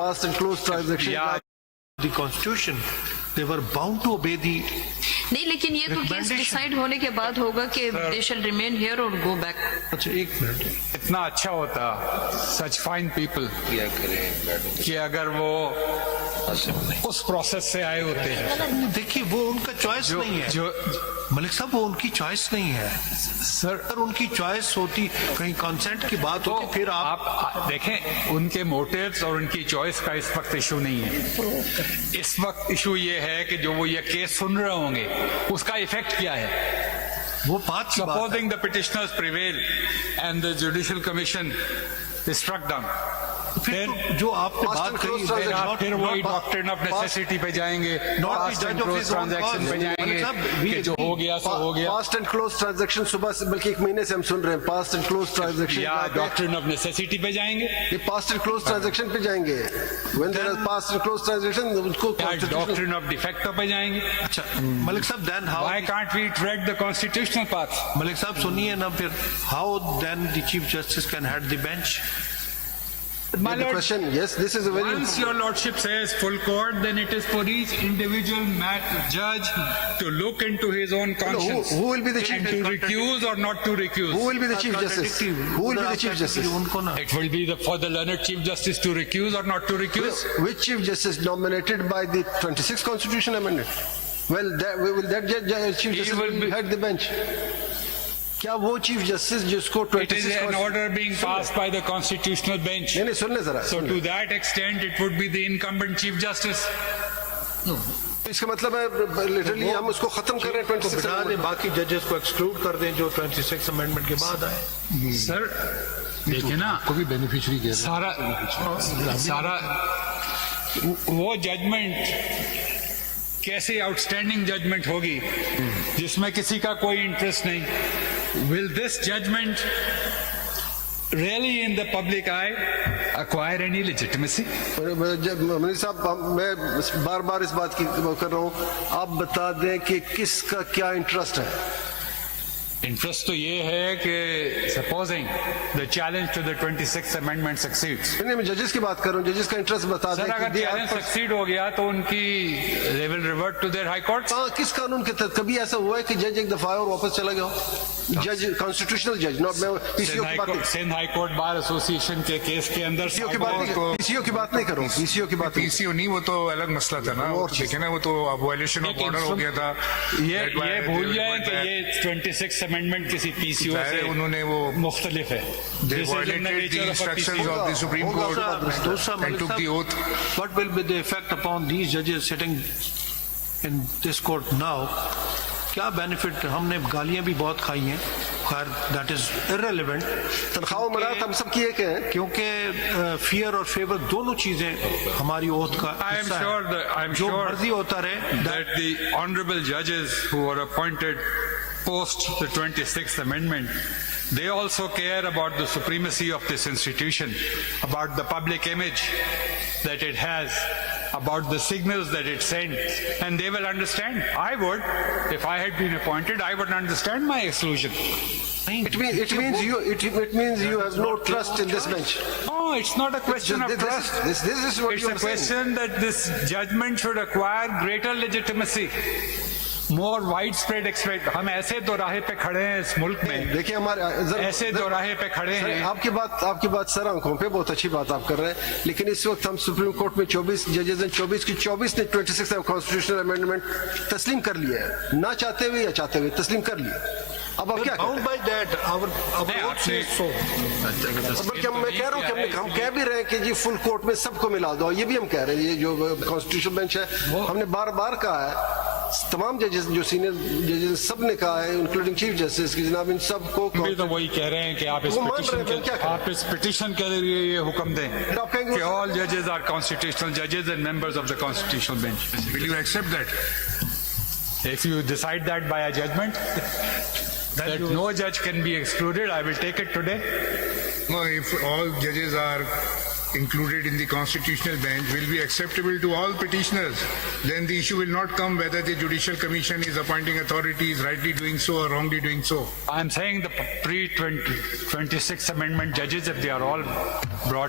passed and closed transactions. Yeah. The constitution, they were bound to obey the. नहीं, लेकिन ये तो case decide होने के बाद होगा कि दे शैल रिमेन हियर और गो बैक. अच्छा एक मिनट, इतना अच्छा होता सच फाइन पीपल कि अगर वो उस प्रोसेस से आए होते. देखिए वो उनका चॉइस नहीं है. जो मलिक साहब वो उनकी चॉइस नहीं है सर, अगर उनकी चॉइस होती, कहीं कंसेंट की बात होती, फिर आप देखें उनके मोटिव्स और उनकी चॉइस का इस वक्त इशू नहीं है. इस वक्त इशू ये है कि जो वो ये केस सुन रहे होंगे उसका इफेक्ट क्या है. वो बात की बात है. Supposing the petitioners prevail and the judicial commission is struck down, फिर तो जो आपने बात कही, फिर वही डॉक्ट्रिन ऑफ नेसेसिटी पे जाएंगे, फास्ट एंड क्लोज ट्रांजैक्शन पे जाएंगे कि जो हो गया सो हो गया. फास्ट एंड क्लोज ट्रांजैक्शन सुबह से बल्कि एक महीने से हम सुन रहे हैं. फास्ट एंड क्लोज ट्रांजैक्शन या डॉक्ट्रिन ऑफ नेसेसिटी पे जाएंगे, ये फास्ट एंड क्लोज ट्रांजैक्शन पे जाएंगे. When there is fast and close transaction उनको डॉक्ट्रिन ऑफ डिफेक्टो पे जाएंगे. अच्छा मलिक साहब, then how, Why can't we tread the constitutional path? Malik साहब सुनिए ना, फिर how then the chief justice can head the bench. My the lord, question, yes, this is a very once your lordship says full court, then it is for each individual judge to look into his own conscience who will be the and chief to recuse or not to recuse. who will be the chief justice? Who will be the chief justice? उनको ना It will be for the learned chief justice to recuse or not to recuse. Which chief justice nominated by the 26th constitution amendment? Well, that chief justice will head the bench. क्या वो chief justice जिसको It is an order being passed by the constitutional bench. नहीं सुनने जरा. So to that extent, it would be the incumbent chief justice. इसका मतलब है literally हम उसको खत्म कर रहे हैं. 26 बिठा दें, बाकी जजेस को एक्सक्लूड कर दें जो 26 अमेंडमेंट के बाद आए. सर देखिए ना, कोई बेनिफिशियरी के सारा वो जजमेंट कैसे आउटस्टैंडिंग जजमेंट होगी जिसमें किसी का कोई इंटरेस्ट नहीं. Will this judgment really in the public eye acquire any legitimacy? Manish साहब, मैं बार बार इस बात की कर रहा हूँ, आप बता दें कि किसका क्या इंटरेस्ट है. इंटरेस्ट तो ये है कि supposing the challenge to the 26th amendment succeeds. नहीं, मैं जजेस की बात कर रहा हूँ. जजेस का इंटरेस्ट बता दें. सर अगर चैलेंज सक्सीड हो गया तो उनकी they will revert to their high court. किस कानून के तहत कभी ऐसा हुआ है कि जज एक दफा और वापस चला गया? जज कॉन्स्टिट्यूशनल जज, नॉट मैं पीसीओ की बात नहीं. Sindh high court bar association के केस के अंदर पीसीओ की बात नहीं कर रहा हूँ. पीसीओ की बात पीसीओ नहीं, वो तो अलग मसला था ना. देखे ना, वो तो वायलेशन ऑफ ऑर्डर हो गया था. ये भूल जाए कि ये 26th अमेंडमेंट किसी पीसीओ से उन्होंने वो मुख्तलिफ है. they violated the instructions of the Supreme Court and took the oath. What will be the effect upon these judges sitting in this court now? क्या बेनिफिट? हमने गालियां भी बहुत खाई हैं, खैर दैट इज इररिलेवेंट. तनख्वाह मरात हम सब की एक है, क्योंकि फियर और फेवर दोनों चीजें हमारी ओथ का हिस्सा है. जो मर्जी होता रहे. that the honorable judges who were appointed post the 26th amendment, they also care about the supremacy of this institution, about the public image that it has, about the signals that it sends, and they will understand. I would, if I had been appointed, I would understand my exclusion. it means you have no trust in this bench. Oh, it's not a question of trust. This is what It's you a are saying. question that this judgment should acquire greater legitimacy, more widespread expect. हम ऐसे दोराहे पे खड़े हैं इस मुल्क में, देखिए हमारे ऐसे दोराहे पे खड़े हैं. आपकी बात सर आंखों पे बहुत अच्छी बात आप कर रहे हैं, लेकिन इस वक्त हम सुप्रीम कोर्ट में 24 जजेस हैं, 24 की 24 ने 26 कॉन्स्टिट्यूशनल अमेंडमेंट तस्लीम कर लिया है. ना चाहते हुए या चाहते हुए तस्लीम कर लिया. अब क्या bound by that our oath says so. बल्कि मैं कह रहा हूँ कि हम कह भी रहे हैं कि जी फुल कोर्ट में सबको मिला दो. ये भी हम कह रहे हैं, ये जो कॉन्स्टिट्यूशन बेंच है, हमने बार बार कहा है, तमाम जजेस जो सीनियर जजेस सब ने कहा है, इंक्लूडिंग चीफ जस्टिस की जनाब इन सबको भी तो वही कह रहे हैं कि आप इस पिटीशन के लिए ये हुक्म दें कि all judges are constitutional judges and members of the constitutional bench. Will you accept that? If you decide that by a judgment that no judge can be excluded, I will take it today. No, if all judges are included in the constitutional bench will be acceptable to all petitioners, then the issue will not come whether the Judicial Commission is appointing authorities rightly doing so or wrongly doing so. I am saying the pre-26th amendment judges, if they are all brought